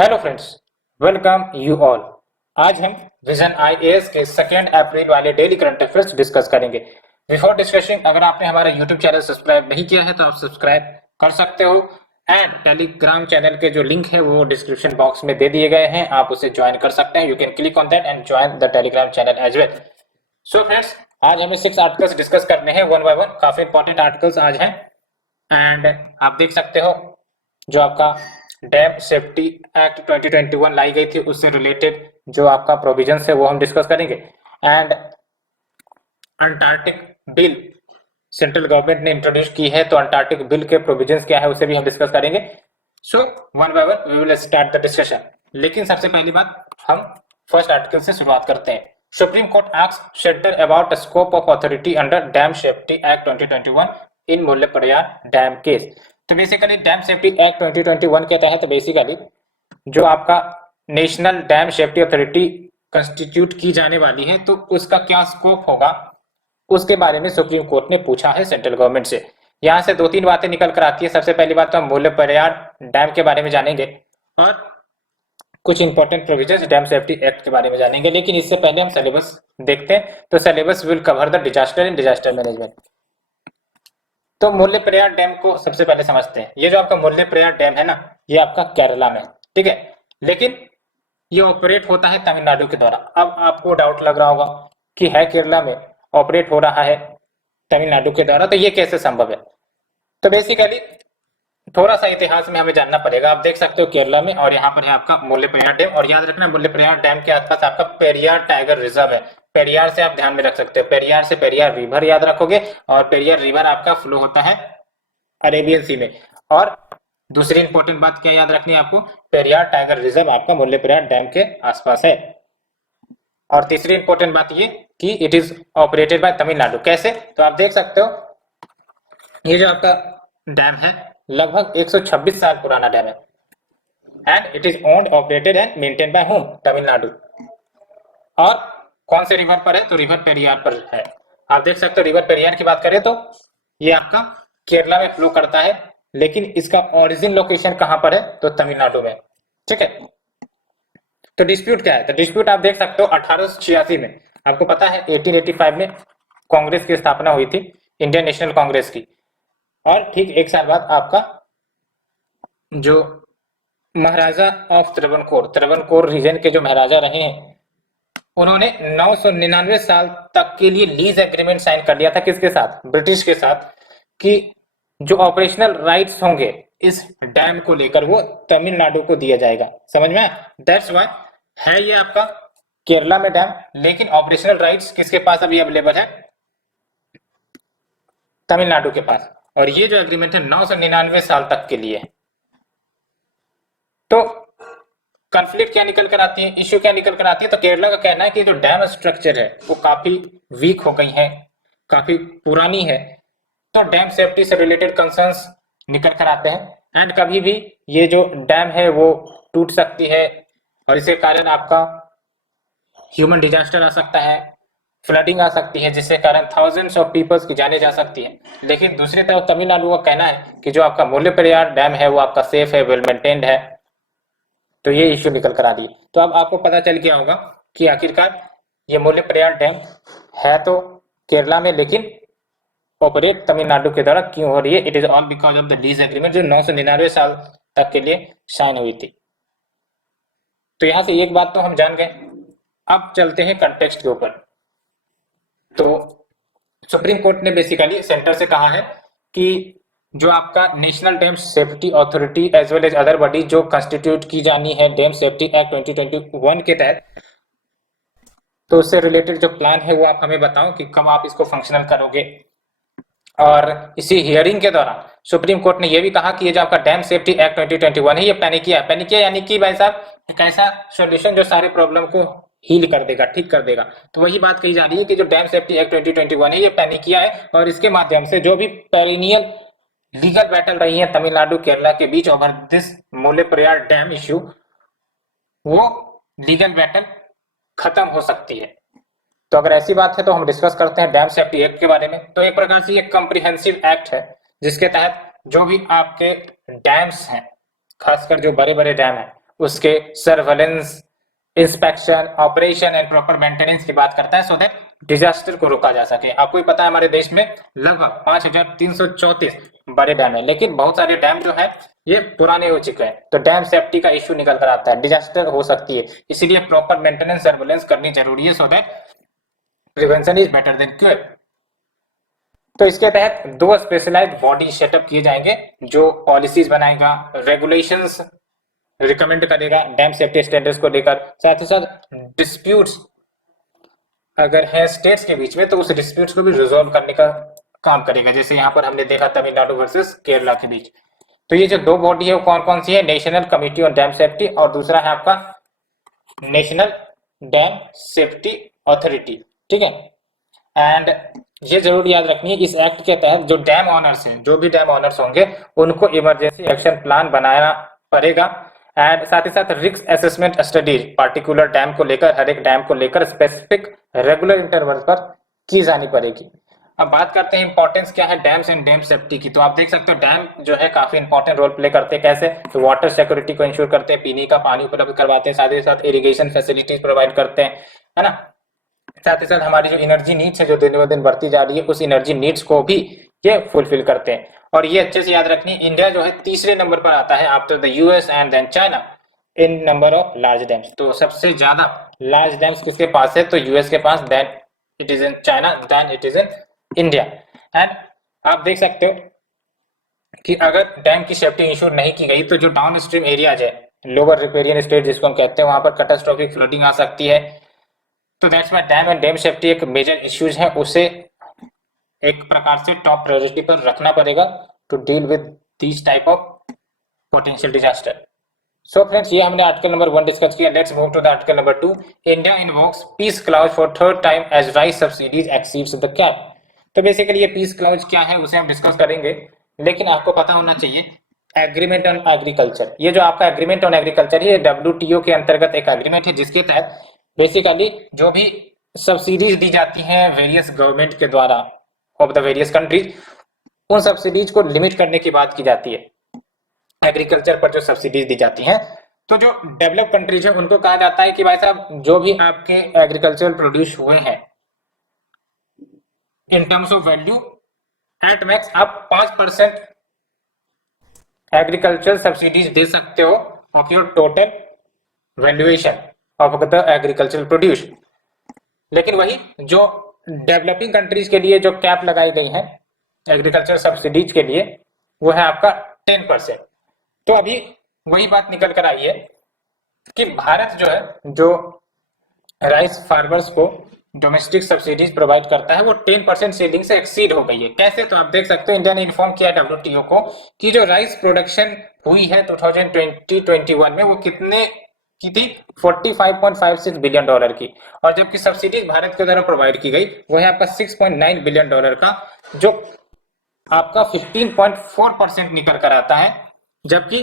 Hello friends, welcome you all. आज हम vision IAS के 2 अप्रैल वाले डेली करंट अफेयर्स डिस्कस करेंगे। बिफोर डिस्कशन, अगर आपने हमारा यूट्यूब चैनल सब्सक्राइब नहीं किया है तो आप सब्सक्राइब कर सकते हो एंड टेलीग्राम चैनल के जो लिंक है वो डिस्क्रिप्शन बॉक्स में दे दिए गए हैं, आप उसे ज्वाइन कर सकते हैं। You can click on that and join the Telegram channel as well. So friends, आज हमें 6 आर्टिकल्स डिस्कस करने हैं वन बाय वन। काफी इंपॉर्टेंट आर्टिकल्स आज हैं एंड आप देख सकते हो जो आपका डैम सेफ्टी एक्ट 2021 लाई गई थी उससे रिलेटेड जो आपका प्रोविजंस है वो हम डिस्कस करेंगे। And Antarctic bill central government ने इंट्रोड्यूस की है, तो अंटार्कटिक बिल के प्रोविजंस क्या है उसे भी हम डिस्कस करेंगे। So one by one we will start the discussion. लेकिन सबसे पहली बात, हम फर्स्ट आर्टिकल से शुरुआत करते हैं। Supreme court asks centre about scope of authority under dam safety act 2021 in Mullaperiyar dam case. तो बेसिकली डैम सेफ्टी एक्ट 2021 के तहत बेसिकली जो आपका national dam safety authority constitute की जाने वाली है तो उसका क्या स्कोप होगा उसके बारे में सुप्रीम कोर्ट ने पूछा है सेंट्रल गवर्नमेंट से। यहाँ से 2-3 बातें निकल कर आती है। सबसे पहली बात तो हम मुल्लेपेरियार डैम के बारे में जानेंगे और कुछ important provisions dam safety act के बारे में जानेंगे। लेकिन इससे पहले हम सिलेबस देखते हैं। तो syllabus will cover the disaster and disaster management. तो मुल्लेपेरियार डैम को सबसे पहले समझते हैं। ये जो आपका मुल्लेपेरियार डैम है ना, ये आपका केरला में, ठीक है, लेकिन ये ऑपरेट होता है तमिलनाडु के द्वारा। अब आपको डाउट लग रहा होगा कि है केरला में, ऑपरेट हो रहा है तमिलनाडु के द्वारा, तो ये कैसे संभव है। तो बेसिकली थोड़ा सा इतिहास में हमें जानना पड़ेगा। आप देख सकते हो केरला में, और यहाँ पर है आपका मुल्लेपेरियार डैम। और याद रखना मुल्लेपेरियार डैम के आसपास आपका पेरियार टाइगर रिजर्व है। पेरियार से आप ध्यान में रख सकते हो, पेरियार से पेरियार रिवर याद रखोगे, और पेरियार रिवर आपका फ्लो होता है अरेबियन सी में। और दूसरी इंपॉर्टेंट बात क्या याद रखनी है आपको, पेरियार टाइगर रिजर्व आपका मुल्लेपेरियार डैम के आसपास है। और तीसरी इंपॉर्टेंट बात ये कि it is operated by Tamil Nadu. कैसे, तो आप देख सकते हो ये जो आपका डैम है लगभग 126 साल पुराना डैम है and it is owned operated and maintain by home Tamil Nadu. और कौन से रिवर पर है, तो रिवर पेरियार पर है। आप देख सकते हो रिवर पेरियार की बात करें तो ये आपका केरला में फ्लो करता है, लेकिन इसका ओरिजिन लोकेशन कहां पर है, तो तमिलनाडु में, ठीक है। तो डिस्प्यूट क्या है, तो डिस्प्यूट आप देख सकते हो 1886 में, आपको पता है 1885 में कांग्रेस की स्थापना हुई थी, इंडियन नेशनल कांग्रेस की। और ठीक 1 साल बाद आपका जो महाराजा ऑफ त्रवणकोर रीजन के जो महाराजा रहे हैं उन्होंने 999 साल तक के लिए लीज एग्रीमेंट साइन कर लिया था। किसके साथ, ब्रिटिश के साथ, कि जो ऑपरेशनल राइट्स होंगे इस डैम को लेकर वो तमिलनाडु को दिया जाएगा। समझ में आया? दैट्स व्हाई है ये आपका केरला में डैम, लेकिन ऑपरेशनल राइट्स किसके पास अभी अवेलेबल है, तमिलनाडु के पास। और ये जो एग्रीमेंट है 999 साल तक के लिए। तो कॉन्फ्लिक्ट क्या निकल कर आती है, इश्यू क्या निकल कर आती है, तो केरला का कहना है कि जो डैम स्ट्रक्चर है वो काफी वीक हो गई है, काफी पुरानी है, तो डैम सेफ्टी से रिलेटेड कंसर्न्स निकल कर आते हैं एंड कभी भी ये जो डैम है वो टूट सकती है और इसके कारण आपका ह्यूमन डिजास्टर आ सकता है, फ्लडिंग आ सकती है, जिसके कारण थाउजेंड्स ऑफ पीपल्स की जाने जा सकती है। लेकिन दूसरी तरफ तमिलनाडु का कहना है कि जो आपका मुल्लेपेरियार डैम है वो आपका सेफ है, वेल मेंटेन्ड है। तो ये इश्यू निकल कर आ रही है। तो अब आपको पता चल गया होगा कि आखिरकार ये मुल्लेपेरियार डैम है तो केरला में, लेकिन ऑपरेट तमिलनाडु के द्वारा क्यों हो रही है। It is all because of the lease agreement जो 999 साल तक के लिए साइन हुई थी। तो यहां से एक बात तो हम जान गए। अब चलते हैं कंटेक्स्ट के ऊपर। तो सुप्रीम कोर्ट ने बेसिकली सेंटर से कहा है कि जो आपका national dam safety authority as well as other body जो कंस्टिट्यूट की जानी है डैम सेफ्टी एक्ट 2021 के तहत, तो उससे रिलेटेड जो प्लान है वो आप हमें बताओ कि कब आप इसको फंक्शनल करोगे। और इसी हियरिंग के दौरान सुप्रीम कोर्ट ने यह भी कहा कि ये जो आपका डैम सेफ्टी एक्ट 2021 है ये पैनिकिया यानी कि भाई साहब एक ऐसा सॉल्यूशन जो सारे प्रॉब्लम को हील कर देगा, ठीक कर देगा। तो वही बात कही जा रही है कि जो डैम सेफ्टी एक्ट 2021 है ये पैनिकिया है और इसके माध्यम से जो भी पेरिनियल लीगल बैटल रही है तमिलनाडु केरला के बीच ओवर दिस मुल्लेपेरियार डैम इश्यू, वो लीगल बैटल खत्म हो सकती है। तो अगर ऐसी बात है तो हम डिस्कस करते हैं डैम सेफ्टी एक्ट के बारे में। तो एक प्रकार से एक कॉम्प्रिहेंसिव एक्ट है जिसके तहत जो भी आपके डैम्स हैं, खासकर जो बड़े बड़े डैम हैं, उसके surveillance, inspection, operation and proper maintenance की बात करता है सो दैट डिजास्टर को रोका जा सके। आपको ही पता है हमारे देश में लगभग 5334 बड़े डैम है, लेकिन बहुत सारे डैम जो है ये पुराने हो चुके हैं, तो डैम सेफ्टी का इश्यू निकल कर आता है, डिजास्टर हो सकती है, इसीलिए प्रॉपर मेंटेनेंस सर्वेलेंस करनी जरूरी है so that prevention is better than cure. तो इसके तहत 2 स्पेशलाइज्ड बॉडी सेटअप किए जाएंगे जो पॉलिसीज बनाएगा, रेगुलेशंस रिकमेंड करेगा डैम सेफ्टी स्टैंडर्ड्स को लेकर, साथ ही साथ डिस्प्यूट्स अगर है स्टेट्स के बीच में तो उस डिस्प्यूट्स को भी रिजॉल्व करने का काम करेगा, जैसे यहाँ पर हमने देखा तमिलनाडु वर्सेस केरला के बीच। तो ये जो 2 बॉडी है वो कौन कौन सी है, national committee on dam safety और दूसरा है आपका नेशनल डैम सेफ्टी अथॉरिटी, ठीक है। एंड ये जरूर याद रखनी है इस एक्ट के तहत जो डैम ऑनर्स हैं, जो भी डैम ऑनर्स होंगे उनको इमरजेंसी एक्शन प्लान बनाना पड़ेगा एंड साथ ही साथ risk assessment studies particular dam को लेकर, हर एक डैम को लेकर स्पेसिफिक रेगुलर इंटरवल पर की जानी पड़ेगी। अब बात करते हैं इंपॉर्टेंस क्या है डैम्स एंड डैम सेफ्टी की। तो आप देख सकते हो डैम जो है काफी इंपॉर्टेंट रोल प्ले करते हैं, कैसे, तो वाटर सिक्योरिटी को इंश्योर करते हैं, पीने का पानी उपलब्ध करवाते हैं, साथ ही साथ इरिगेशन फैसिलिटीज प्रोवाइड करते हैं, है ना। साथ ही साथ हमारी जो एनर्जी नीड्स है जो दिन ब दिन बढ़ती जा रही है उस एनर्जी नीड्स को भी ये फुलफिल करते हैं। और ये अच्छे से याद रखनी, इंडिया जो है तीसरे नंबर पर आता है after the US and then China in number of large dams. तो सबसे ज्यादा लार्ज डैम्स किसके पास है, तो यूएस के पास, then it is in China, then it is in India. And आप देख सकते हो कि अगर डैम की सेफ्टी इंश्योर नहीं की गई तो जो डाउन स्ट्रीम एरियाज है, लोअर रिपेरियन स्टेट जिसको हम कहते हैं, वहां पर कैटास्ट्रोफिक फ्लडिंग आ सकती है। तो that's why dam and dam safety एक मेजर इश्यूज है, उसे एक प्रकार से टॉप प्रायोरिटी पर रखना पड़ेगा to deal with this type of potential disaster. So friends, ये हमने आर्टिकल नंबर 1 डिस्कस किया। Let's move to the article number 2। India invokes peace clause for third time as rice subsidies exceeds the cap. तो basically ये peace clause क्या है उसे हम discuss करेंगे, लेकिन आपको पता होना चाहिए एग्रीमेंट ऑन एग्रीकल्चर, ये जो आपका एग्रीमेंट ऑन एग्रीकल्चर ये WTO के अंतर्गत एक एग्रीमेंट है जिसके तहत बेसिकली जो भी सब्सिडीज दी जाती हैं वेरियस गवर्नमेंट के द्वारा ऑफ द वेरियस कंट्रीज, उन सब्सिडीज को लिमिट करने की बात की जाती है। एग्रीकल्चर पर जो सब्सिडीज दी जाती हैं, तो जो डेवलप कंट्रीज है उनको कहा जाता है कि भाई साहब जो भी आपके एग्रीकल्चरल प्रोड्यूस हुए हैं in terms of value at max आप 5% एग्रीकल्चरल सब्सिडीज दे सकते हो of your total valuation of the agricultural produce. लेकिन वही जो डेवलपिंग कंट्रीज के लिए जो कैप लगाई गई है एग्रीकल्चर सब्सिडीज के लिए वो है आपका 10%। तो अभी वही बात निकल कर आई है कि भारत जो है जो राइस फार्मर्स को डोमेस्टिक सब्सिडीज प्रोवाइड करता है वो 10% सीलिंग से एक्सीड हो गई है। कैसे, तो आप देख सकते हो इंडिया ने इन्फॉर्म किया WTO को कि जो राइस प्रोडक्शन हुई है 2020-21 में वो कितने की थी, $45.56 बिलियन की, और जबकि सब्सिडीज भारत के द्वारा प्रोवाइड की गई वो है आपका $6.9 बिलियन का, जो आपका 15.4% निकल कर आता है। जबकि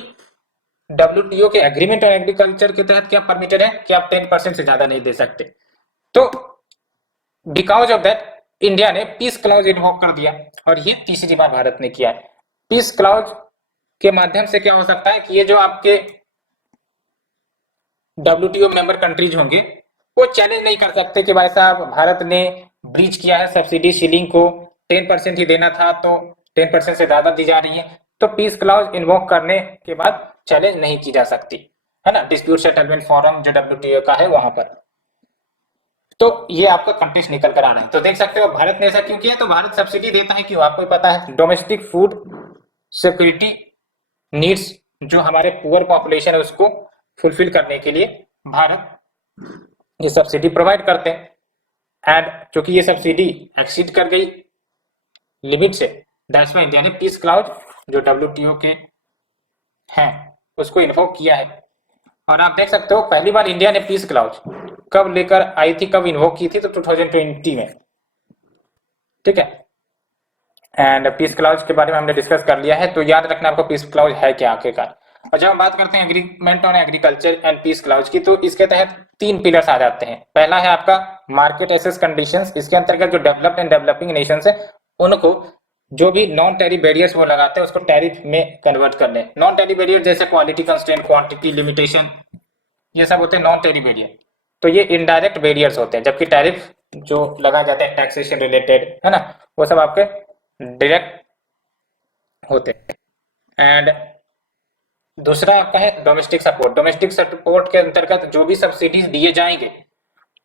WTO के एग्रीमेंट ऑन एग्रीकल्चर के तहत क्या परमिटेड है कि आप 10% से ज्यादा नहीं दे सकते। तो बिकॉज ऑफ दैट इंडिया ने पीस क्लाउज इन्वोक कर दिया, और ये तीसरी बार भारत ने किया है। पीस क्लाउज के माध्यम से क्या हो सकता है कि ये जो आपके WTO मेंबर कंट्रीज होंगे वो चैलेंज नहीं कर सकते कि भाई साहब भारत ने ब्रीच किया है सब्सिडी सीलिंग को, 10% ही देना था तो 10% से ज्यादा दी जा रही है। तो पीस क्लाउज इन्वोक करने के बाद चैलेंज नहीं की जा सकती, है ना, डिस्प्यूट सेटलमेंट फोरम जो WTO का है वहां पर। तो ये आपका कंटेस्ट निकल कर आ रहा है। तो देख सकते हो भारत ने ऐसा क्यों किया, तो भारत सब्सिडी देता है क्यों, आपको पता है, डोमेस्टिक फूड सिक्योरिटी नीड्स जो हमारे पुअर पॉपुलेशन है उसको फुलफिल करने के लिए भारत ये सब्सिडी प्रोवाइड करते हैं। एंड क्योंकि ये सब्सिडी एक्सीड कर गई लिमिट से, दैट्स व्हाई इंडिया ने पीस क्लाउज जो WTO के हैं उसको इन्वोक किया है। और आप देख सकते हो पहली बार इंडिया ने पीस क्लाउज कब लेकर आई थी, कब इन्वोक की थी, तो 2020 में, ठीक है। एंड पीस क्लाउज के बारे में हमने डिस्कस कर लिया है, तो याद रखना आपको पीस क्लाउज है क्या आखिरकार। और जब हम बात करते हैं agreement on agriculture and peace clause की, तो इसके तहत 3 पिलर्स आ जाते हैं। पहला है आपका मार्केट एक्सेस कंडीशंस, इसके अंतर्गत जो डेवलप्ड एंड डेवलपिंग नेशंस है उनको जो भी नॉन टैरिफ बैरियर्स वो लगाते हैं उसको टैरिफ में कन्वर्ट करने। नॉन टैरिफ बैरियर जैसे क्वालिटी कंस्ट्रेंट, क्वांटिटी लिमिटेशन, ये सब होते हैं नॉन टैरिफ बैरियर। तो ये इनडायरेक्ट बैरियर्स होते हैं, जबकि टैरिफ जो लगा जाता है टैक्सेशन रिलेटेड, है ना, वो सब आपके डायरेक्ट होते हैं। एंड दूसरा आपका है डोमेस्टिक सपोर्ट। डोमेस्टिक सपोर्ट के अंतर्गत जो भी सब्सिडीज दिए जाएंगे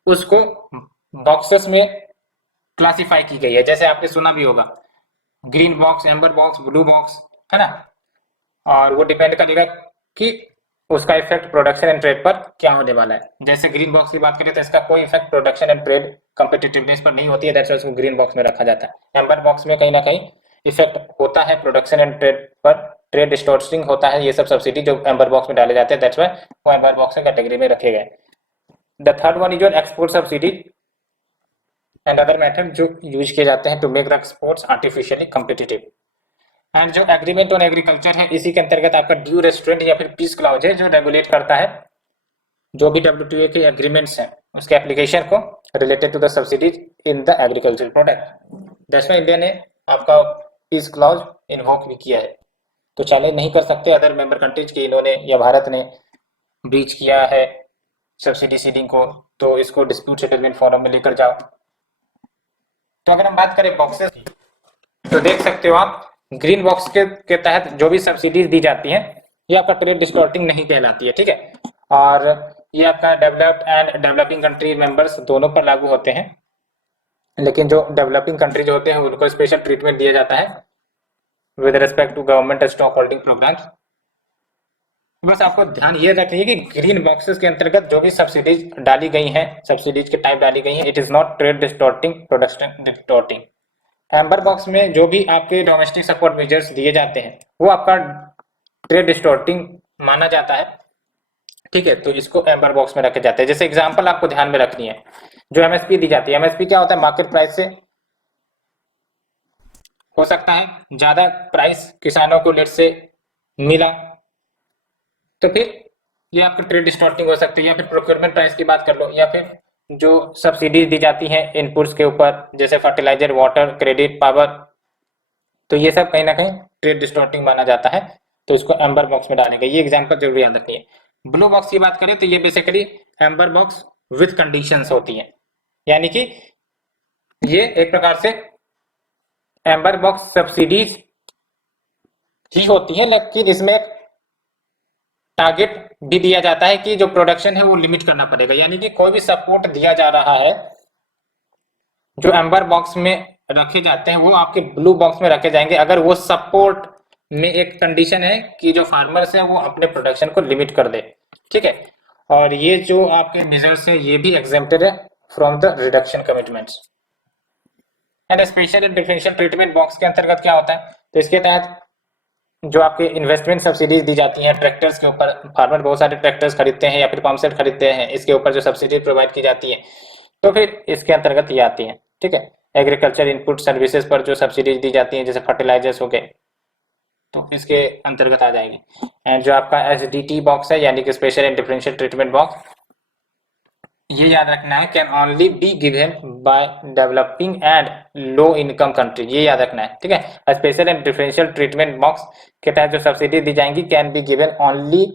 उसको बॉक्सेस में क्लासिफाई की गई है, जैसे आपने सुना भी होगा green box, amber box, blue box, है ना, और वो डिपेंड करेगा कि उसका इफेक्ट प्रोडक्शन एंड ट्रेड पर क्या होने वाला है। जैसे ग्रीन बॉक्स की बात करें तो इसका कोई effect production and trade competitiveness पर नहीं होती है, दैट्स व्हाई उसको ग्रीन बॉक्स में रखा जाता है। एम्बर बॉक्स में कहीं ना कहीं इफेक्ट होता है प्रोडक्शन एंड ट्रेड पर, ट्रेड डिस्टॉर्टिंग होता है, ये सब सब्सिडी जो एम्बर बॉक्स में डाले जाते हैं, दैट्स व्हाई वो एम्बर बॉक्स के कैटेगरी में रखे गए। The third one is your export subsidy and other method जो यूज किए जाते हैं to make the exports artificially competitive. And जो एग्रीमेंट ऑन एग्रीकल्चर है, इसी के अंतर्गत आपका ड्यू रेस्टोरेंट या फिर पीस क्लॉज है जो रेगुलेट करता है जो भी WTO के एग्रीमेंट्स हैं उसके एप्लीकेशन को related to the subsidies in the agriculture product. That's why India ने आपका पीस क्लॉज इन्वोक भी किया है। तो चैलेंज नहीं कर सकते अदर मेंबर कंट्रीज के इन्होंने या भारत ने ब्रीच किया है सब्सिडी सीडिंग को, तो इसको डिस्प्यूट सेटलमेंट फोरम में लेकर जाओ। तो अगर हम बात करें बॉक्सेस की, तो देख सकते हो आप ग्रीन बॉक्स के तहत जो भी सब्सिडीज दी जाती हैं ये आपका ट्रेड डिस्टॉर्टिंग नहीं कहलाती है, ठीक है, और ये आपका developed and developing country members दोनों पर लागू होते हैं। लेकिन जो डेवलपिंग कंट्री जो होते हैं उनको स्पेशल ट्रीटमेंट दिया जाता है with respect to government stock holding programs. बस आपको ध्यान ये रखनी है कि ग्रीन बॉक्सेस के अंतर्गत जो भी सब्सिडीज डाली गई हैं, सब्सिडीज के टाइप डाली गई हैं, it is not trade distorting, production distorting. Amber box में जो भी आपके डोमेस्टिक सपोर्ट मेजर्स दिए जाते हैं वो आपका ट्रेड डिस्टॉर्टिंग माना जाता है, ठीक है, तो इसको एम्बर बॉक्स में रखे जाते हैं। जैसे एग्जांपल आपको ध्यान में रखनी है, जो एमएसपी दी जाती है, एमएसपी क्या होता है, मार्केट प्राइस से हो सकता है ज्यादा प्राइस किसानों को लेट से मिला तो फिर ये आपकी ट्रेड डिस्टॉर्टिंग हो सकती है। या फिर प्रोक्योरमेंट प्राइस की बात कर लो, या फिर जो सब्सिडीज दी जाती हैं इनपुट्स के ऊपर जैसे फर्टिलाइजर, वाटर, क्रेडिट, पावर, तो ये सब कहीं ना कहीं ट्रेड डिस्टॉर्टिंग माना जाता है, तो इसको एम्बर बॉक्स में डालेंगे। ये एग्जांपल जरूर याद रखनी है। ब्लू बॉक्स की बात करें तो ये basically amber box with conditions होती हैं, यानी कि ये एक प्रकार से एम्बर बॉक्स सब्सिडीज ही होती है, लेकिन इसमें एक टारगेट भी दिया जाता है कि जो प्रोडक्शन है वो लिमिट करना पड़ेगा, यानी कि कोई भी सपोर्ट दिया जा रहा है जो एम्बर बॉक्स में रखे जाते हैं वो आपके ब्लू बॉक्स में रखे जाएंगे अगर वो सपोर्ट में एक कंडीशन है कि जो फार्मर्स है वो अपने प्रोडक्शन को लिमिट कर दे, ठीक है। और ये जो आपके मेजर्स है ये भी एग्जेम्प्टेड है from the reduction commitments. And special and differential treatment box के अंतर्गत क्या होता है, तो इसके तहत जो आपके इन्वेस्टमेंट सब्सिडीज दी जाती हैं ट्रैक्टर्स के ऊपर, फार्मर बहुत सारे ट्रैक्टर्स खरीदते हैं या फिर पंप सेट खरीदते हैं, इसके ऊपर जो सब्सिडी प्रोवाइड की जाती है तो फिर इसके अंतर्गत ये आती है, ठीक है। एग्रीकल्चर इनपुट सर्विसेज पर जो सब्सिडीज दी जाती हैं जैसे फर्टिलाइजर्स हो गए तो इसके अंतर्गत आ जाएंगे। एंड जो आपका SDT बॉक्स है यानी कि special and differential treatment box, ये याद रखना है, can only be given by developing and low income country, ये याद रखना है, ठीक है। Special and differential treatment box के तहत जो सब्सिडी दी जाएंगी can be given only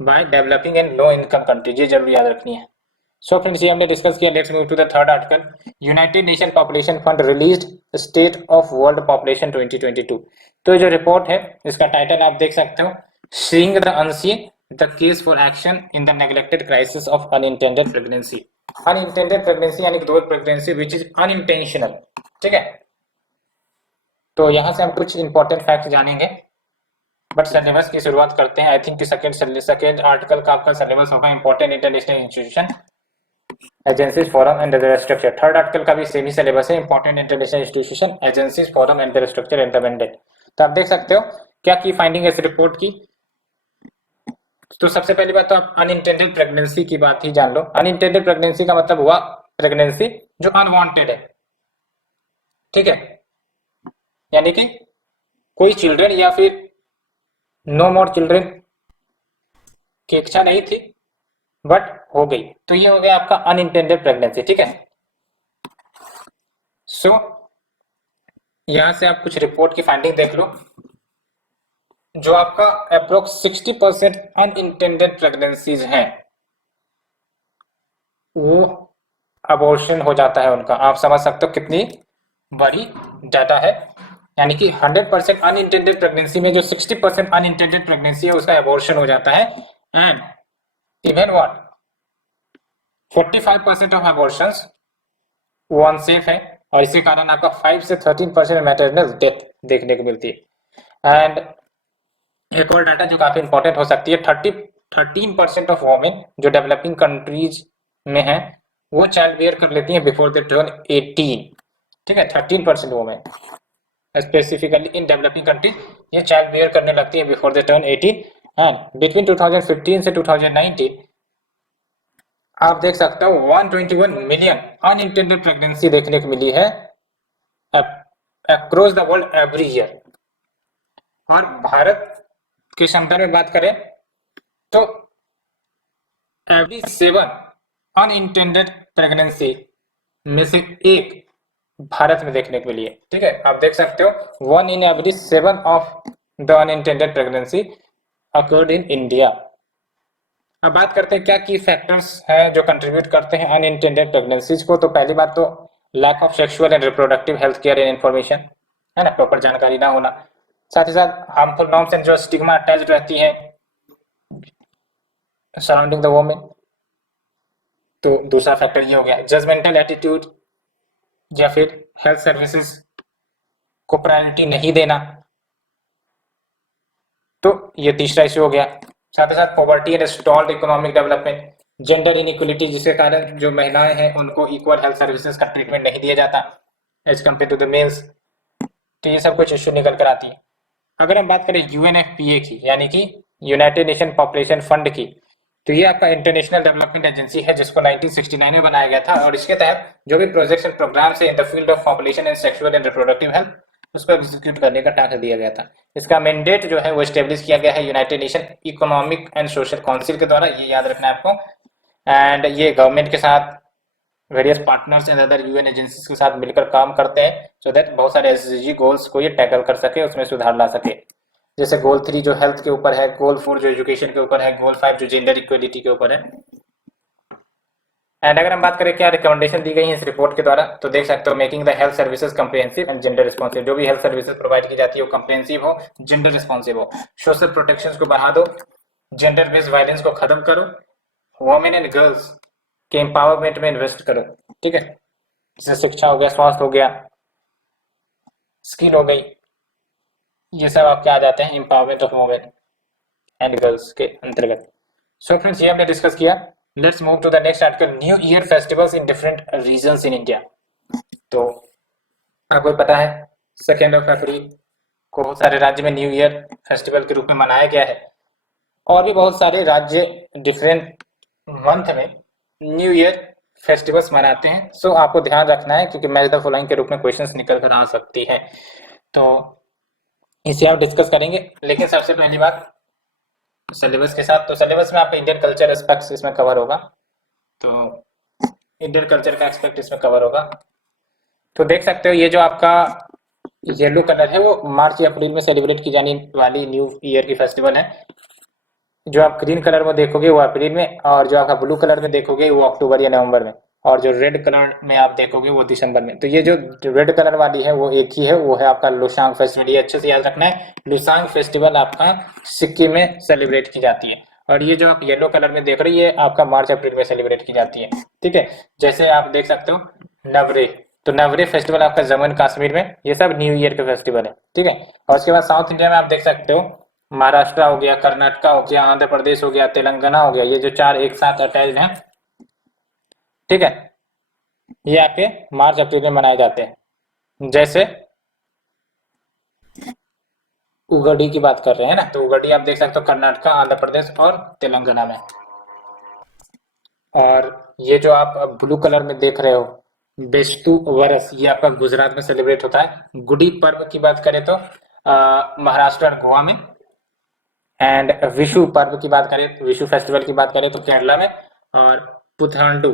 by developing and low income country, ये जरूर याद रखनी है। सो फ्रेंड्स ये हमने डिस्कस किया। Let's move to the third article, United Nation Population Fund released state of world population 2022। तो जो रिपोर्ट है इसका टाइटल आप देख सकते हो, seeing the unseen, the case for action in the neglected crisis of unintended pregnancy. Unintended pregnancy यानी कि प्रेगनेंसी विच इज अनइंटेंशनल, ठीक है। तो यहाँ से हम कुछ इंपॉर्टेंट फैक्ट जानेंगे, बट सिलेबस की शुरुआत करते हैं। आई थिंक सेकेंड आर्टिकल का आपका सिलेबस होगा important international institution, agencies, forum and there structure. Third article का भी सेम ही सिलेबस है, important international institution, agencies, forum and there structure and mandate. तो आप देख सकते हो क्या की फाइंडिंग है इस रिपोर्ट की। तो सबसे पहली बात तो आप अनइंटेंडेड प्रेगनेंसी की बात ही जान लो। अनइंटेंडेड प्रेगनेंसी का मतलब हुआ प्रेगनेंसी जो अनवांटेड है, ठीक है, यानी कि कोई चिल्ड्रन या फिर नो मोर चिल्ड्रन की इच्छा नहीं थी बट हो गई, तो ये हो गया आपका अनइंटेंडेड प्रेगनेंसी, ठीक है। सो यहां से आप कुछ रिपोर्ट की फाइंडिंग देख लो। जो आपका अप्रोक्स 60% अनइंटेंडेड प्रेगनेंसीज हैं वो अबॉर्शन हो जाता है उनका। आप समझ सकते हो कितनी बड़ी डाटा है। यानी कि 100% अनइंटेंडेड प्रेगनेंसी में जो 60% अनइंटेंडेड प्रेगनेंसी है उसका अबॉर्शन हो जाता है। And even what 45% of abortions वो अनसेफ है, और इसी कारण आपका 5 से 13% मैटरनल डेथ देखने को मिलती है। एंड एक और डाटा जो काफी इंपॉर्टेंट हो सकती है, 13% ऑफ वोमेन जो डेवलपिंग कंट्रीज में है वो चाइल्ड बेयर कर लेती है बिफोर दे टर्न 18। ठीक है, 13% women specifically in developing countries ये चाइल्ड बेयर करने लगती है before they turn 18। And between 2015 से 2019 आप देख सकते हो 121 मिलियन अनइंटेंडेड प्रेगनेंसी देखने को मिली है across the world every year. और भारत की क्षमता में बात करें तो एवरी 7 अनइंटेंडेड प्रेगनेंसी में से एक भारत में देखने को मिली है। ठीक है, आप देख सकते हो 1 in every 7 of the unintended pregnancy occurred in India. अब बात करते हैं क्या की फैक्टर्स हैं जो कंट्रीब्यूट करते हैं अनइंटेंडेड प्रेगनेंसीज को। तो पहली बात तो lack of sexual and reproductive health care and information, है ना, प्रॉपर जानकारी ना होना। साथ ही साथ हार्मफुल नॉर्म्स एंड जो स्टिग्मा अटैच्ड रहती है सराउंडिंग द वोमेन। तो दूसरा फैक्टर ये हो गया जजमेंटल एटीट्यूड या फिर हेल्थ सर्विसेज को प्रायोरिटी नहीं देना। तो ये तीसरा इशू हो गया। साथ ही साथ poverty and stalled economic development, gender inequality जिसके कारण जो महिलाएं हैं उनको इक्वल हेल्थ सर्विसेज का ट्रीटमेंट नहीं दिया जाता as compare to the males. तो ये सब कुछ इशू निकल कर आती है। अगर हम बात करें यूएनएफपीए की यानी कि यूनाइटेड नेशन पॉपुलेशन फंड की, तो ये आपका इंटरनेशनल डेवलपमेंट एजेंसी है जिसको 1969 में बनाया गया था, और इसके तहत जो भी प्रोजेक्ट्स एंड प्रोग्राम है in the field of population and sexual and reproductive health उसको एग्जीक्यूट करने का टास्क दिया गया था। इसका मैंडेट जो है वो स्टेब्लिश किया गया है United nation economic and social council के द्वारा, ये याद रखना है आपको। एंड ये गवर्नमेंट के साथ various partners and other UN agencies के साथ मिलकर काम करते हैं सो दैट बहुत सारे एसडीजी गोल्स को ये टैकल कर सके, उसमें सुधार ला सके। जैसे गोल 3 जो हेल्थ के ऊपर है, गोल 4 जो एजुकेशन के ऊपर है, गोल 5 जो जेंडर इक्वलिटी के ऊपर है। एंड अगर हम बात करें क्या रिकमेंडेशन दी गई है इस रिपोर्ट के द्वारा, तो देख सकते हो making the health services comprehensive and gender responsive. जो भी हेल्थ सर्विसेज प्रोवाइड की जाती है वो कंप्रिहेंसिव हो, जेंडर रिस्पॉन्सिव हो, सोशल प्रोटेक्शन को बढ़ा दो, जेंडर बेस्ड वायलेंस को खत्म करो, वुमेन एंड गर्ल्स के एम्पावरमेंट में इन्वेस्ट करो। ठीक है, जैसे शिक्षा हो गया, स्वास्थ्य हो गया, स्किल हो गई, ये सब आपके आ जाते हैं empowerment of women and girls के अंतर्गत। सो फ्रेंड्स, ये हमने डिस्कस किया। Let's move to the next article, new year festivals in different regions in India. तो आपको पता है 2 अप्रैल को बहुत सारे राज्य में न्यू ईयर फेस्टिवल के रूप में मनाया गया है, और भी बहुत सारे राज्य डिफरेंट मंथ में न्यू ईयर फेस्टिवल्स मनाते हैं। सो आपको ध्यान रखना है क्योंकि मैच द फॉलोइंग के रूप में क्वेश्चंस निकल कर आ सकती है, तो इसे आप डिस्कस करेंगे। लेकिन सबसे पहली बात सिलेबस के साथ, तो सिलेबस में आपका इंडियन कल्चर एस्पेक्ट्स इसमें कवर होगा, तो इंडियन कल्चर का एस्पेक्ट इसमें कवर होगा। तो देख सकते हो ये जो आपका येलो कलर है वो मार्च या अप्रैल में सेलिब्रेट की जाने वाली न्यू ईयर की फेस्टिवल है। जो आप ग्रीन कलर में देखोगे वो अप्रैल में, और जो आपका ब्लू कलर में देखोगे वो अक्टूबर या नवंबर में, और जो रेड कलर में आप देखोगे वो दिसंबर में। तो ये जो रेड कलर वाली है वो एक ही है, वो है आपका लोसांग फेस्टिवल। ये अच्छे से याद रखना है, लोसांग फेस्टिवल आपका सिक्किम में सेलिब्रेट की जाती है। और ये जो आप येलो कलर में देख रहे हैं ये आपका मार्च अप्रैल में सेलिब्रेट की जाती है। ठीक है, जैसे आप देख सकते हो नवरे, तो नवरे फेस्टिवल आपका जम्मू एंड कश्मीर में, ये सब न्यू ईयर के फेस्टिवल है। ठीक है, और उसके बाद साउथ इंडिया में आप देख सकते हो महाराष्ट्र हो गया, कर्नाटक हो गया, आंध्र प्रदेश हो गया, तेलंगाना हो गया, ये जो 4 एक साथ अटैच्ड हैं। ठीक है, ये आपके मार्च अप्रैल में मनाए जाते हैं। जैसे उगाड़ी की बात कर रहे हैं ना, तो उगाड़ी आप देख सकते हो कर्नाटक, आंध्र प्रदेश और तेलंगाना में। और ये जो आप ब्लू कलर में देख रहे हो बेस्तु वरस, ये आपका गुजरात में सेलिब्रेट होता है। गुड़ी पर्व की बात करें तो महाराष्ट्र और गोवा में। एंड विशु पर्व की बात करें, विशु फेस्टिवल की बात करें तो केरला में, और पुथांडु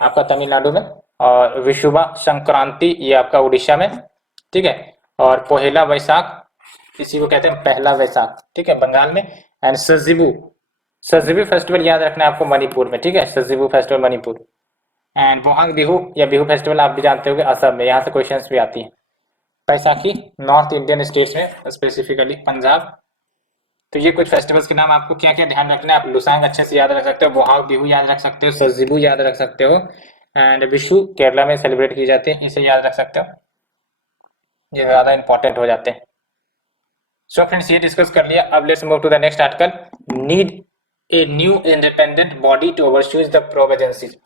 आपका तमिलनाडु में, और विशुवा संक्रांति ये आपका उड़ीसा में। ठीक है, और पोहेला वैशाख इसी को कहते हैं पहला वैसाख, ठीक है, बंगाल में। एंड सजिबू, सजिबू फेस्टिवल याद रखना है आपको, मणिपुर में, ठीक है, सजिबू फेस्टिवल मणिपुर। एंड बोहांग बिहू या बिहू फेस्टिवल आप भी जानते होंगे, असम में, यहाँ से क्वेश्चंस भी आती हैं। बैसाखी नॉर्थ इंडियन स्टेट्स में, स्पेसिफिकली पंजाब। तो ये कुछ फेस्टिवल्स के नाम आपको क्या क्या ध्यान रखना है, आप लुसांग अच्छे से याद रख सकते हो, बोहाग बिहू याद रख सकते हो, सजिबू याद रख सकते हो, एंड विशु केरला में सेलिब्रेट की जाती है, इसे याद रख सकते हो, ये ज्यादा इंपॉर्टेंट हो जाते हैं। सो फ्रेंड्स ये डिस्कस कर लिया, अब let's move to the next article. Need a new independent body to oversee the probe agencies,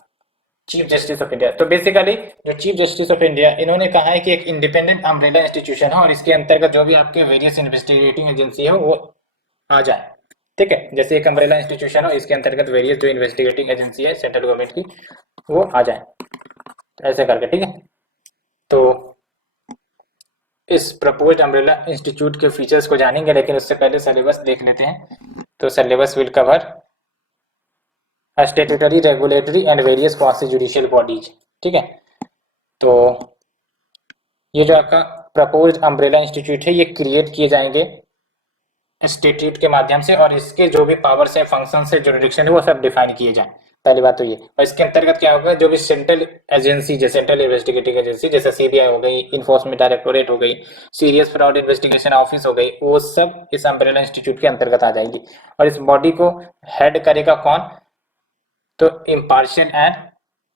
chief justice of India. तो बेसिकली जो चीफ जस्टिस ऑफ इंडिया, इन्होंने कहा है कि एक इंडिपेंडेंट अम्ब्रेला इंस्टीट्यूशन है और इसके अंतर्गत जो भी आपके वेरियस इन्वेस्टिगेटिंग एजेंसी है वो आ जाए, ठीक है, जैसे एक अम्ब्रेला इंस्टीट्यूशन हो, इसके अंतर्गत वेरियस जो इन्वेस्टिगेटिंग एजेंसी है सेंट्रल गवर्नमेंट की वो आ जाए, ऐसे करके, ठीक है। तो इस प्रपोज्ड अम्ब्रेला इंस्टीट्यूट के फीचर्स को जानेंगे, लेकिन उससे पहले सिलेबस देख लेते हैं। तो syllabus will cover statutory, regulatory and various quasi judicial bodies, ठीक है। तो ये जो आपका प्रपोज्ड अम्ब्रेला इंस्टीट्यूट है ये क्रिएट किए जाएंगे स्टैट्यूट के माध्यम से, और इसके जो भी पावर्स है, फंक्शंस है, जुरिडिक्शन है, वो सब डिफाइन किए जाए, पहली बात तो ये। और इसके अंतर्गत क्या होगा, जो भी सेंट्रल एजेंसी, जैसे सेंट्रल इन्वेस्टिगेटिंग एजेंसी, जैसे सीबीआई हो गई, इन्फोर्समेंट डायरेक्टोरेट हो गई, सीरियस फ्रॉड इन्वेस्टिगेशन ऑफिस हो गई, वो सब इस अम्ब्रेला इंस्टीट्यूट के अंतर्गत आ जाएंगी। और इस बॉडी को हेड करेगा कौन, तो इम्पार्शियल एंड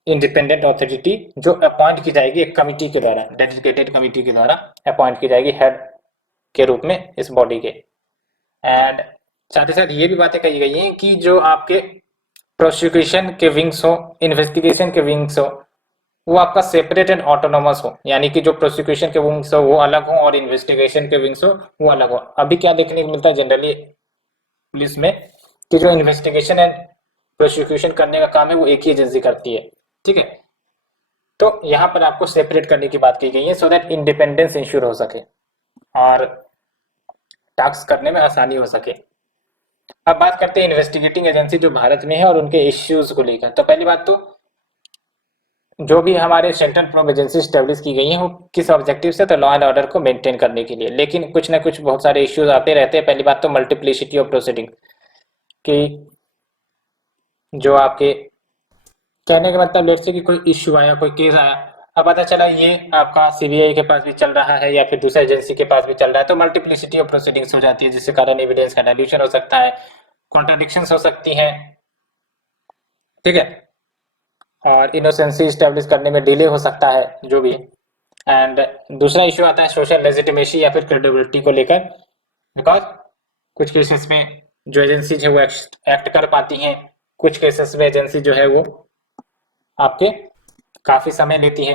इंडिपेंडेंट अथॉरिटी जो अपॉइंट की जाएगी एक कमिटी के द्वारा, डेडिकेटेड कमिटी के द्वारा अपॉइंट की जाएगी हेड के रूप में इस बॉडी के। एंड साथ ही साथ ये भी बातें कही गई हैं कि जो आपके प्रोसिक्यूशन के विंग्स हो, इन्वेस्टिगेशन के विंग्स हो, वो आपका सेपरेट एंड ऑटोनोमस हो, यानी कि जो प्रोसिक्यूशन के विंग्स हो वो अलग हो और इन्वेस्टिगेशन के विंग्स हो वो अलग हो। अभी क्या देखने को मिलता है जनरली पुलिस में कि जो इन्वेस्टिगेशन एंड प्रोसिक्यूशन करने का काम है वो एक ही एजेंसी करती है, ठीक है। तो यहाँ पर आपको सेपरेट करने की बात की गई है, सो दैट इंडिपेंडेंस इंश्योर हो सके और टास्क करने में आसानी हो सके। अब बात करते हैं इन्वेस्टिगेटिंग एजेंसी जो भारत में है और उनके इश्यूज को लेकर। तो पहली बात तो जो भी हमारे सेंट्रल प्रोब एजेंसी स्टेब्लिश की गई है वो किस ऑब्जेक्टिव से, तो लॉ एंड ऑर्डर को मेंटेन करने के लिए, लेकिन कुछ ना कुछ बहुत सारे इश्यूज आते रहते हैं। पहली बात तो मल्टीप्लिसिटी ऑफ प्रोसीडिंग, कि जो आपके कहने का मतलब लेट्स से कि कोई इश्यू आया, कोई केस आया, अब पता चला ये आपका सीबीआई के पास भी चल रहा है या फिर दूसरे एजेंसी के पास भी चल रहा है, तो मल्टीप्लिसिटी ऑफ प्रोसीडिंग्स हो जाती है, जिसके कारण एविडेंस का डाइल्यूशन हो सकता है, कॉन्ट्रडिक्शंस हो सकती हैं, ठीक है, और इनोसेंसी स्टैब्लिश करने में डिले हो सकता है जो भी। एंड दूसरा इश्यू आता है सोशल लेजिटिमेसी या फिर क्रेडिबिलिटी को लेकर, बिकॉज कुछ केसेस में जो एजेंसी है वो एक्ट कर पाती हैं, कुछ केसेस में एजेंसी जो है वो आपके काफी समय लेती है।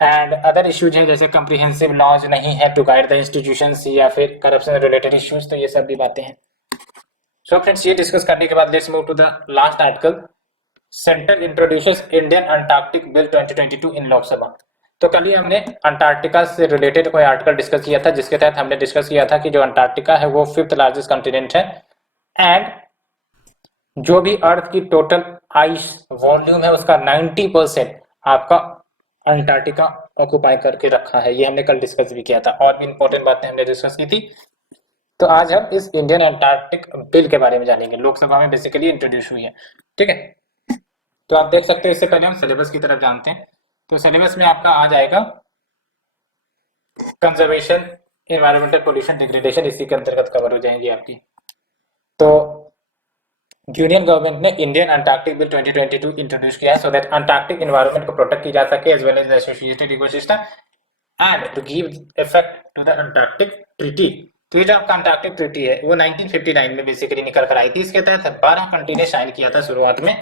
एंड अदर इश्यूज हैं जैसे कम्प्रिहेंसिव लॉज नहीं है टू गाइड द इंस्टीट्यूशंस या फिर करप्शन रिलेटेड इश्यूज, तो ये सब भी बातें हैं। सो फ्रेंड्स ये डिस्कस करने के बाद let's move to the last article. Central introduces Indian Antarctic bill 2022 in Lok Sabha. तो कल ही हमने अंटार्कटिका से रिलेटेड कोई आर्टिकल डिस्कस किया था, जिसके तहत हमने डिस्कस किया था कि जो अंटार्कटिका है वो 5th लार्जेस्ट कॉन्टिनेंट है, एंड जो भी अर्थ की टोटल आइस वॉल्यूम है उसका 90% आपका अंटार्कटिका ऑक्युपाई करके रखा है। ये हमने कल डिस्कस भी किया था, और भी इंपॉर्टेंट बातें हमने डिस्कस की थी। तो आज हम इस इंडियन अंटार्कटिक बिल के बारे में जानेंगे, लोकसभा में बेसिकली इंट्रोड्यूस हुई है, ठीक है। तो आप देख सकते हो, इससे पहले हम सिलेबस की तरफ जानते हैं। तो सिलेबस में आपका आ जाएगा कंजर्वेशन, एनवायरमेंटल पोल्यूशन, डिग्रेडेशन, इसी के अंतर्गत कवर हो जाएंगी आपकी। तो यूनियन गवर्नमेंट ने इंडियन अंटार्कटिक बिल 2022 इंट्रोड्यूस किया है, सो दैट अंटार्कटिक एनवायरनमेंट को प्रोटेक्ट की जा सके as well as associated ecosystem and to give effect to the Antarctic treaty. तो ये जो आपका अंटार्कटिक ट्रीटी है वो 1959 में बेसिकली निकल कर आई थी। इसके तहत 12 कंट्री ने साइन किया था शुरुआत में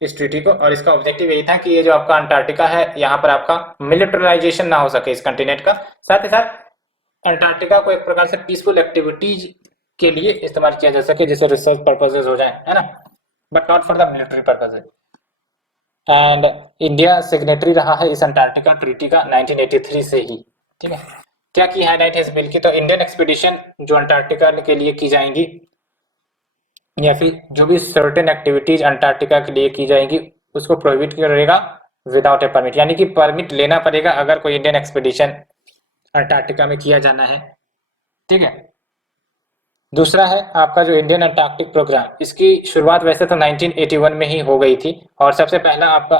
इस ट्रीटी को, और इसका ऑब्जेक्टिव यही था कि ये जो आपका अंटार्कटिका है यहाँ पर आपका मिलिटराइजेशन ना हो सके इस कंटिनेंट का, साथ ही साथ अंटार्कटिका को एक प्रकार से पीसफुल एक्टिविटीज के लिए इस्तेमाल किया जा सके, जिससे रिसर्च पर्पसेस हो जाए, है ना, but not for the military purposes. And India signatory रहा है इस अंटार्कटिका ट्रीटी का 1983 से ही, ठीक है। क्या की हाईलाइट है इस बिल की, तो इंडियन एक्सपीडिशन जो अंटार्कटिका के लिए की जाएंगी या फिर जो भी सर्टेन एक्टिविटीज अंटार्कटिका के लिए की जाएंगी उसको प्रोहिबिट करेगा विदाउट ए परमिट, यानी कि परमिट लेना पड़ेगा अगर कोई इंडियन एक्सपीडिशन अंटार्कटिका में किया जाना है, ठीक है। दूसरा है आपका जो इंडियन अंटार्कटिक प्रोग्राम, इसकी शुरुआत वैसे तो 1981 में ही हो गई थी, और सबसे पहला आपका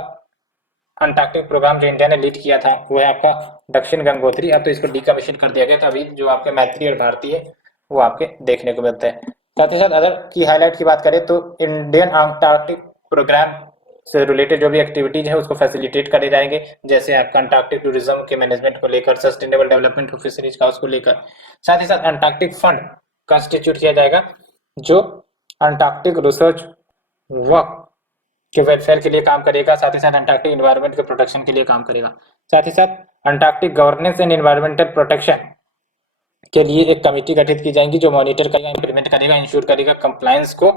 अंटार्कटिक प्रोग्राम जो इंडिया ने लीड किया था वो है आपका दक्षिण गंगोत्री। अब तो इसको डीकमीशन कर दिया गया था, अभी जो आपके मैत्री और भारती है वो आपके देखने को मिलता है। साथ ही साथ अदर की हाईलाइट की बात करें तो इंडियन अंटार्कटिक प्रोग्राम से रिलेटेड जो भी एक्टिविटीज है उसको फैसिलिटेट करे जाएंगे, जैसे आपका अंटार्कटिक टूरिज्म के मैनेजमेंट को लेकर, सस्टेनेबल डेवलपमेंट ऑफ फिशरीज का उसको लेकर। साथ ही साथ अंटार्कटिक फंड कंस्टिट्यूट किया जाएगा जो अंटार्कटिक रिसर्च वर्क के वेलफेयर के लिए काम करेगा, साथ ही साथ अंटार्कटिक एनवायरनमेंट के प्रोटेक्शन के लिए काम करेगा। साथ ही साथ Antarctic governance and environmental protection के लिए एक कमेटी गठित की जाएगी जो मॉनिटर करेगा, इंप्लीमेंट करेगा, इंश्योर करेगा कंप्लायंस को,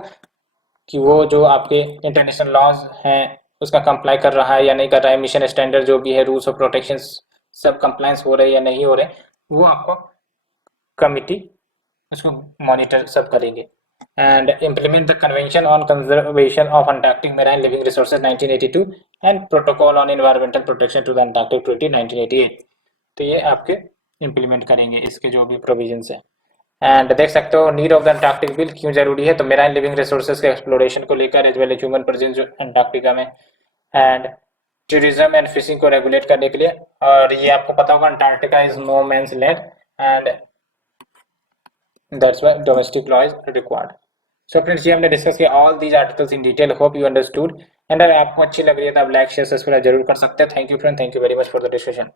कि वो जो आपके इंटरनेशनल लॉज हैं उसका कंप्लाई कर रहा है या नहीं कर रहा है, मिशन स्टैंडर्ड जो भी है, रूल्स ऑफ प्रोटेक्शन सब कंप्लायंस हो रहे हैं या नहीं हो रहे, वो आपको कमिटी उसको मॉनिटर सब करेंगे। And implement the convention on conservation of Antarctic marine living resources 1982 and protocol on environmental protection to the Antarctic treaty 1988। तो ये आपके इम्प्लीमेंट करेंगे इसके जो भी प्रोविजंस है। एंड देख सकते हो need of the Antarctic bill क्यों जरूरी है, तो मेराइन लिविंग रिसोर्सेज के एक्सप्लोरेशन को लेकर as well as human presence जो अंटार्कटिका में, एंड टूरिज्म एंड फिशिंग को रेगुलेट करने के लिए। और ये आपको पता होगा Antarctica is no man's land and that's why domestic law is required. So friends, ये हमने डिस्कस किया all these articles in detail. Hope you understood. And अगर आपको अच्छी लग रही है तो आप लाइक शेयर सब्सक्राइब जरूर कर सकते हैं. Thank you friend, thank you very much for the discussion.